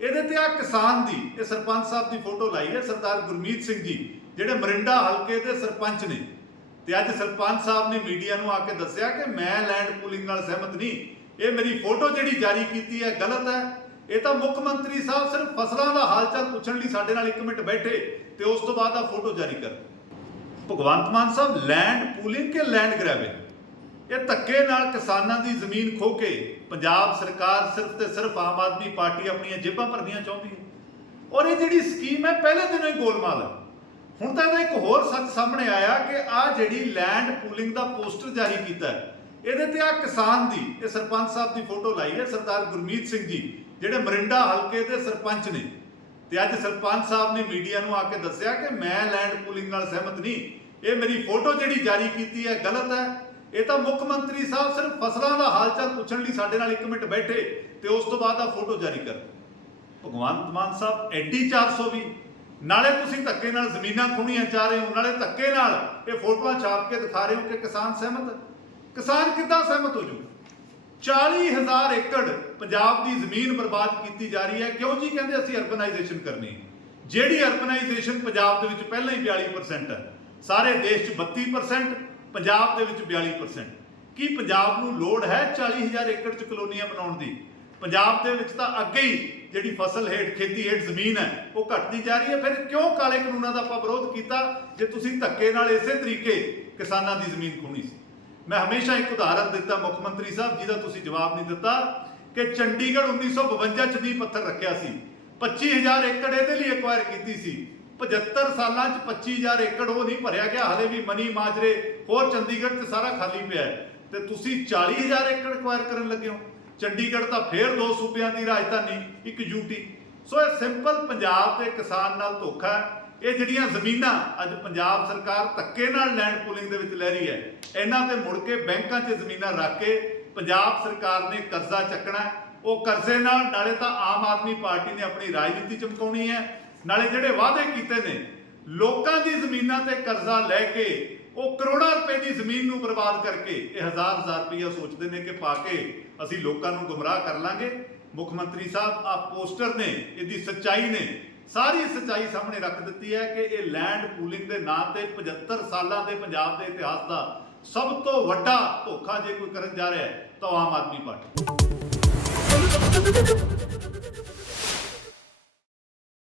ਇਹਦੇ ਤੇ ਆ ਕਿਸਾਨ ਦੀ, ਇਹ ਸਰਪੰਚ ਸਾਹਿਬ ਦੀ ਫੋਟੋ ਲਾਈ ਹੈ, ਸਰਦਾਰ ਗੁਰਮੀਤ ਸਿੰਘ ਜੀ, ਜਿਹੜੇ ਮਰਿੰਡਾ ਹਲਕੇ ਦੇ ਸਰਪੰਚ ਨੇ। ਤੇ ਅੱਜ ਸਰਪੰਚ ਸਾਹਿਬ ਨੇ ਮੀਡੀਆ ਨੂੰ ਆ ਕੇ ਦੱਸਿਆ ਕਿ ਮੈਂ ਲੈਂਡ ਪੂਲਿੰਗ ਨਾਲ ਸਹਿਮਤ ਨਹੀਂ। ਇਹ ਮੇਰੀ ਫੋਟੋ ਜਿਹੜੀ ਜਾਰੀ ਕੀਤੀ ਹੈ, ਗਲਤ ਹੈ। ਇਹ ਤਾਂ ਮੁੱਖ ਮੰਤਰੀ ਸਾਹਿਬ ਸਿਰਫ ਫਸਲਾਂ ਦਾ ਹਾਲ ਚਾਲ ਪੁੱਛਣ ਲਈ ਸਾਡੇ ਨਾਲ 1 ਮਿੰਟ ਬੈਠੇ, ਤੇ ਉਸ ਤੋਂ ਬਾਅਦ ਆ ਫੋਟੋ ਜਾਰੀ ਕਰ ਭਗਵੰਤ ਮਾਨ ਸਾਹਿਬ, ਲੈਂਡ ਪੂਲਿੰਗ ਕੇ ਲੈਂਡ ਗ੍ਰੈਬਿੰਗ ਇਹ ਧੱਕੇ ਨਾਲ ਕਿਸਾਨਾਂ ਦੀ ਜ਼ਮੀਨ ਖੋ ਕੇ ਪੰਜਾਬ ਸਰਕਾਰ ਸਿਰਫ ਤੇ ਸਿਰਫ ਆਮ ਆਦਮੀ ਪਾਰਟੀ ਆਪਣੀਆਂ ਜੇਬਾਂ ਭਰਨੀਆਂ ਚਾਹੁੰਦੀ ਹੈ। ਔਰ ਇਹ ਜਿਹੜੀ ਸਕੀਮ ਹੈ, ਪਹਿਲੇ ਦਿਨੋਂ ਹੀ ਗੋਲਮਾਲ ਹੈ। ਹੁਣ ਤਾਂ ਇਹਦਾ ਇੱਕ ਹੋਰ ਸੱਚ ਸਾਹਮਣੇ ਆਇਆ ਕਿ ਆ ਜਿਹੜੀ ਲੈਂਡ ਪੂਲਿੰਗ ਦਾ ਪੋਸਟਰ ਜਾਰੀ ਕੀਤਾ ਹੈ, ਇਹਦੇ ਤੇ ਆ ਕਿਸਾਨ ਦੀ, ਇਹ ਸਰਪੰਚ ਸਾਹਿਬ ਦੀ ਫੋਟੋ ਲਾਈ ਹੈ, ਸਰਦਾਰ ਗੁਰਮੀਤ ਸਿੰਘ ਜੀ, ਜਿਹੜੇ ਮਰਿੰਡਾ ਹਲਕੇ ਦੇ ਸਰਪੰਚ ਨੇ। ਤੇ ਅੱਜ ਸਰਪੰਚ ਸਾਹਿਬ ਨੇ ਮੀਡੀਆ ਨੂੰ ਆ ਕੇ ਦੱਸਿਆ ਕਿ ਮੈਂ ਲੈਂਡ ਪੂਲਿੰਗ ਨਾਲ ਸਹਿਮਤ ਨਹੀਂ। ਇਹ ਮੇਰੀ ਫੋਟੋ ਜਿਹੜੀ ਜਾਰੀ ਕੀਤੀ ਹੈ, ਗਲਤ ਹੈ। ਇਹ ਤਾਂ ਮੁੱਖ ਮੰਤਰੀ ਸਾਹਿਬ ਸਿਰਫ ਫਸਲਾਂ ਦਾ ਹਾਲ ਚਾਲ ਪੁੱਛਣ ਲਈ ਸਾਡੇ ਨਾਲ 1 ਮਿੰਟ ਬੈਠੇ ਤੇ ਉਸ ਤੋਂ ਬਾਅਦ ਆ ਫੋਟੋ ਜਾਰੀ ਕਰ ਭਗਵੰਤ ਮਾਨ ਸਾਹਿਬ ਐਡੀ 400 ਵੀ, ਨਾਲੇ ਤੁਸੀਂ ਧੱਕੇ ਨਾਲ ਜ਼ਮੀਨਾਂ ਖੋਣੀਆਂ ਚਾਹ ਰਹੇ ਹੋ, ਨਾਲੇ ਧੱਕੇ ਨਾਲ ਇਹ ਫੋਟੋਆਂ ਛਾਪ ਕੇ ਦਿਖਾ ਰਹੇ ਹੋ ਕਿ ਕਿਸਾਨ ਸਹਿਮਤ। ਕਿਸਾਨ ਕਿੱਦਾਂ ਸਹਿਮਤ ਹੋ ਜੂ 40000 ਏਕੜ ਪੰਜਾਬ ਦੀ ਜ਼ਮੀਨ ਬਰਬਾਦ ਕੀਤੀ ਜਾ ਰਹੀ ਹੈ। ਕਿਉਂ ਜੀ? ਕਹਿੰਦੇ ਅਸੀਂ ਅਰਬਨਾਈਜੇਸ਼ਨ ਕਰਨੀ ਹੈ। ਜਿਹੜੀ ਅਰਬਨਾਈਜੇਸ਼ਨ ਪੰਜਾਬ ਦੇ ਵਿੱਚ ਪਹਿਲਾਂ ਹੀ 42% ਹੈ, ਸਾਰੇ ਦੇਸ਼ 'ਚ 32% ਪੰਜਾਬ ਦੇ ਵਿੱਚ 42% ਕੀ ਪੰਜਾਬ ਨੂੰ ਲੋੜ ਹੈ 40000 ਏਕੜ 'ਚ ਕਲੋਨੀਆਂ ਬਣਾਉਣ ਦੀ? ਪੰਜਾਬ ਦੇ ਵਿੱਚ ਤਾਂ ਅੱਗੇ ਹੀ ਜਿਹੜੀ ਫਸਲ ਹੇਠ ਖੇਤੀ ਹੇਠ ਜ਼ਮੀਨ ਹੈ, ਉਹ ਘਟਦੀ ਜਾ ਰਹੀ ਹੈ। ਫਿਰ ਕਿਉਂ ਕਾਲੇ ਕਾਨੂੰਨਾਂ ਦਾ ਆਪਾਂ ਵਿਰੋਧ ਕੀਤਾ ਜੇ ਤੁਸੀਂ ਧੱਕੇ ਨਾਲ ਇਸੇ ਤਰੀਕੇ ਕਿਸਾਨਾਂ ਦੀ ਜ਼ਮੀਨ ਖੋਣੀ ਸੀ? ਮੈਂ ਹਮੇਸ਼ਾ ਇੱਕ ਉਦਾਹਰਨ ਦਿੱਤਾ ਮੁੱਖ ਮੰਤਰੀ ਸਾਹਿਬ, ਜਿਹਦਾ ਤੁਸੀਂ ਜਵਾਬ ਨਹੀਂ ਦਿੱਤਾ ਕਿ ਚੰਡੀਗੜ੍ਹ 1952 ਚ ਨੀਂਹ ਪੱਥਰ ਰੱਖਿਆ ਸੀ। 25000 ਏਕੜ ਇਹਦੇ ਲਈ ਐਕਵਾਇਰ ਕੀਤੀ ਸੀ। 75 ਸਾਲਾਂ ਚ 25000 ਏਕੜ ਉਹ ਨਹੀਂ ਭਰਿਆ ਗਿਆ, ਹਲੇ ਵੀ ਮਨੀ ਮਾਜਰੇ, ਹੋਰ ਚੰਡੀਗੜ੍ਹ ਤੇ ਸਾਰਾ ਖਾਲੀ ਪਿਆ ਹੈ। ਤੇ ਤੁਸੀਂ 40000 ਏਕੜ ਐਕਵਾਇਰ ਕਰਨ ਲੱਗੇ ਹੋ। ਚੰਡੀਗੜ੍ਹ ਤਾਂ ਫੇਰ ਦੋ ਸੂਬਿਆਂ ਦੀ ਰਾਜਧਾਨੀ, ਇੱਕ ਯੂਟੀ ਸੋ ਇਹ ਸਿੰਪਲ ਪੰਜਾਬ ਦੇ ਕਿਸਾਨ ਨਾਲ ਧੋਖਾ ਹੈ। ਇਹ ਜਿਹੜੀਆਂ ਜ਼ਮੀਨਾਂ ਅੱਜ ਪੰਜਾਬ ਸਰਕਾਰ ਧੱਕੇ ਨਾਲ ਲੈਂਡ ਪੂਲਿੰਗ ਦੇ ਵਿੱਚ ਲੈ ਰਹੀ ਹੈ, ਇਹਨਾਂ ਤੇ ਮੁੜ ਕੇ ਬੈਂਕਾਂ 'ਚ ਜ਼ਮੀਨਾਂ ਰੱਖ ਕੇ ਪੰਜਾਬ ਸਰਕਾਰ ਨੇ ਕਰਜ਼ਾ ਚੱਕਣਾ ਉਹ ਕਰਜ਼ੇ ਨਾਲ ਨਾਲੇ ਤਾਂ ਆਮ ਆਦਮੀ ਪਾਰਟੀ ਨੇ ਆਪਣੀ ਰਾਜਨੀਤੀ ਚਮਕਾਉਣੀ ਹੈ। ਨਾਲੇ ਜਿਹੜੇ ਵਾਅਦੇ ਕੀਤੇ ਨੇ, ਲੋਕਾਂ ਦੀ ਜ਼ਮੀਨਾਂ ਤੇ ਕਰਜ਼ਾ ਲੈ ਕੇ, ਉਹ ਕਰੋੜਾਂ ਰੁਪਏ ਦੀ ਜ਼ਮੀਨ ਨੂੰ ਬਰਬਾਦ ਕਰਕੇ, ਇਹ ਹਜ਼ਾਰ ਹਜ਼ਾਰ ਰੁਪਈਆ ਸੋਚਦੇ ਨੇ ਕਿ ਪਾ ਕੇ ਅਸੀਂ ਲੋਕਾਂ ਨੂੰ ਗੁੰਮਰਾਹ ਕਰ ਲਾਂਗੇ। ਮੁੱਖ ਮੰਤਰੀ ਸਾਹਿਬ ਆ ਪੋਸਟਰ ਨੇ, ਇਹਦੀ ਸੱਚਾਈ ਨੇ, ਸਾਰੀ ਸੱਚਾਈ ਸਾਹਮਣੇ ਰੱਖ ਦਿੱਤੀ ਹੈ ਕਿ ਇਹ ਲੈਂਡ ਪੂਲਿੰਗ ਦੇ ਨਾਂ ਤੇ 75 ਸਾਲਾਂ ਦੇ ਪੰਜਾਬ ਦੇ ਇਤਿਹਾਸ ਦਾ ਸਭ ਤੋਂ ਵੱਡਾ ਧੋਖਾ ਜੇ ਕੋਈ ਕਰਨ ਜਾ ਰਿਹਾ ਹੈ, ਤਾਂ ਆਮ ਆਦਮੀ ਪਾਰਟੀ।